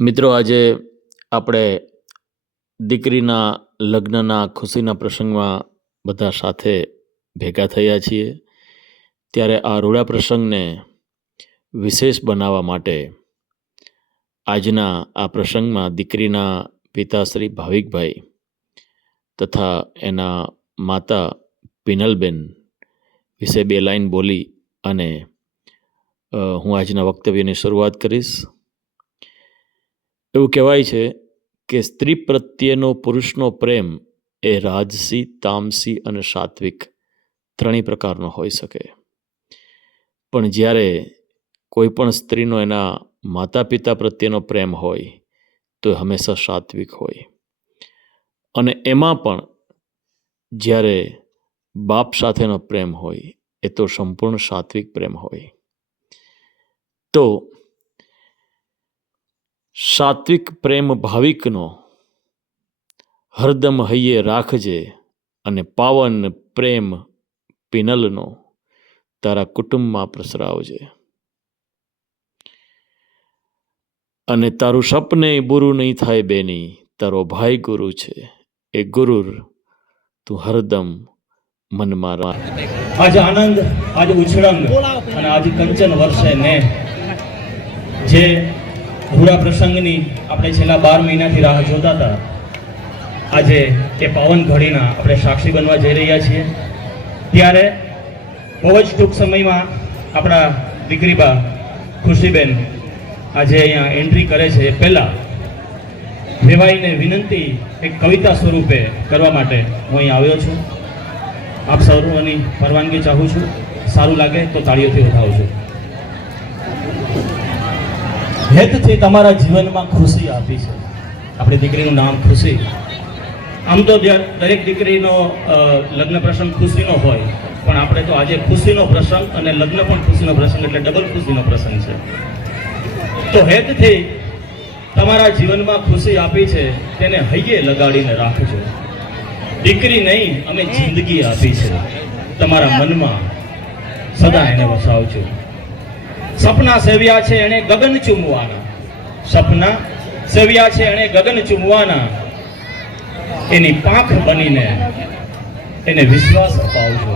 મિત્રો, આજે આપણે દીકરીના લગ્નના ખુશીના પ્રસંગમાં બધા સાથે ભેગા થયા છીએ. ત્યારે આ રૂડા પ્રસંગને વિશેષ બનાવવા માટે આજના આ પ્રસંગમાં દીકરીના પિતા શ્રી ભાવિકભાઈ તથા એના માતા પિનલબેન વિશે 2 લાઈન બોલી અને હું આજના વક્તવ્યની શરૂઆત કરીશ. એવું કહેવાય છે કે સ્ત્રી પ્રત્યેનો પુરુષનો પ્રેમ એ રાજસી, તામસી અને સાત્વિક 3 પ્રકારનો હોઈ શકે. પણ જ્યારે કોઈ પણ સ્ત્રીનો એના માતા પિતા પ્રત્યેનો પ્રેમ હોય તો એ હંમેશા સાત્વિક હોય, અને એમાં પણ જ્યારે બાપ સાથેનો પ્રેમ હોય એ તો સંપૂર્ણ સાત્વિક પ્રેમ હોય. તો સાત્વિક પ્રેમ ભાવિકનો હરદમ હૈયે રાખજે, અને પાવન પ્રેમ પિનલનો તારા કુટુંબમાં પ્રસરાવજે. અને તારું સપને બુરું નહીં થાય બેની, તારો ભાઈ ગુરુ છે, એ ગુરુર તું હરદમ મનમાં રાખ. આજ આનંદ, આજ ઉછળંગ અને આજ કંચન વર્ષે ને જે રૂડા પ્રસંગની આપણે છેલ્લા 12 મહિનાથી રાહ જોતા હતા, આજે એ પાવન ઘડીના આપણે સાક્ષી બનવા જઈ રહ્યા છીએ. ત્યારે બહુ જ ટૂંક સમયમાં આપણા દીકરીબા ખુશીબેન આજે અહીંયા એન્ટ્રી કરે છે. એ પહેલાં વેવાઈને વિનંતી એક કવિતા સ્વરૂપે કરવા માટે હું અહીં આવ્યો છું. આપ સૌની પરવાનગી ચાહું છું. સારું લાગે તો તાળીઓથી વધાવજો. હેતથી તમારા જીવનમાં ખુશી આપી છે. આપણી દીકરીનું નામ ખુશી. આમ તો દરેક દીકરીનો લગ્ન પ્રસંગ ખુશીનો હોય, પણ આપણે તો આજે ખુશીનો પ્રસંગ અને લગ્ન પણ ખુશીનો પ્રસંગ, એટલે ડબલ ખુશીનો પ્રસંગ છે. તો હેતથી તમારા જીવનમાં ખુશી આપી છે તેને હૈયે લગાડીને રાખજો. દીકરી નહીં, અમે જિંદગી આપી છે, તમારા મનમાં સદા એને વસાવજો. સપના સેવ્યા છે એણે ગગન ચૂમવાના, સપના સેવ્યા છે એણે ગગન ચૂમવાના, એની પાંખ બનીને એને વિશ્વાસ અપાવજો.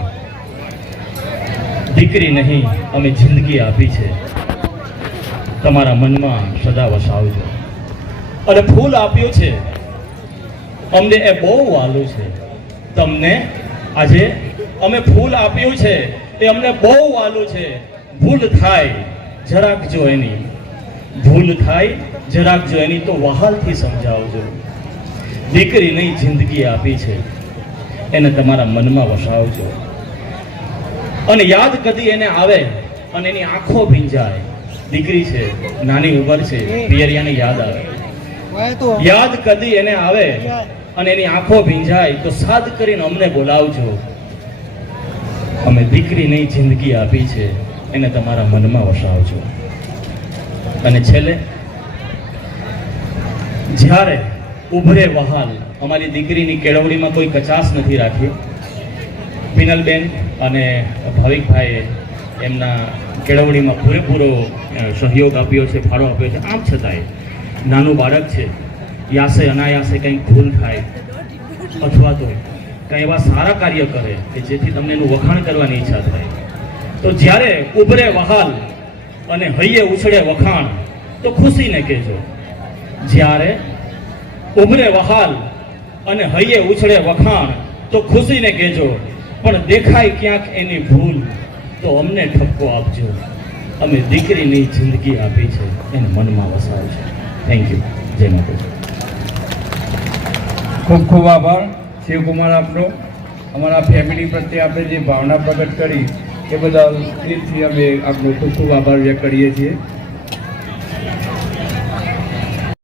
દીકરી નહીં, અમે જિંદગી આપી છે, તમારા મનમાં સદા વસાવજો. અને ફૂલ આપ્યું છે અમને, એ બહુ વાલું છે તમને. આજે અમે ફૂલ આપ્યું છે એ અમને બહુ વાલું છે. ભૂલ થાય જરાક જો એની, ભૂલ થાય જરાક જો એની તો વહાલથી સમજાવજો. દીકરી નહીં, જિંદગી આપી છે, એને તમારા મનમાં વસાવજો. અને યાદ કદી એને આવે અને એની આંખો ભીંજાય, દીકરી છે, નાની ઉંમર છે, પિયરિયાને યાદ આવે. યાદ કદી એને આવે અને એની આંખો ભીંજાય તો સાદ કરીને અમને બોલાવજો. અમે દીકરી નહીં, જિંદગી આપી છે, એને તમારા મનમાં વસાવજો. અને છેલ્લે જ્યારે ઉભરે વહાલ, અમારી દીકરીની કેળવણીમાં કોઈ કચાશ નથી રાખી. પિનલબેન અને ભાવિકભાઈએ એમના કેળવણીમાં પૂરેપૂરો સહયોગ આપ્યો છે, ફાળો આપ્યો છે. આમ છતાંય નાનું બાળક છે, યાસે અનાયાસે કંઈક ભૂલ થાય અથવા તો કંઈ એવા સારા કાર્ય કરે કે જેથી તમને એનું વખાણ કરવાની ઈચ્છા થાય, તો જ્યારે ઉભરે વહાલ અને હૈયે ઉછળે વખાણ તો ખુશીને કહેજો. જ્યારે ઉભરે વહાલ અને હૈયે ઉછળે વખાણ તો ખુશીને કહેજો. પણ દેખાય ક્યાંક એની ભૂલ તો અમને ઠપકો આપજો. અમે દીકરીની જિંદગી આપી છે, એને મનમાં વસાવજો. Thank you. જય માતા. ખૂબ ખૂબ આભાર શિવકુમાર આપનો. અમારા ફેમિલી પ્રત્યે આપણે જે ભાવના પ્રગટ કરી એ બદલ દિલથી અમે આપનો ખૂબ ખૂબ આભાર વ્યક્ત કરીએ છીએ.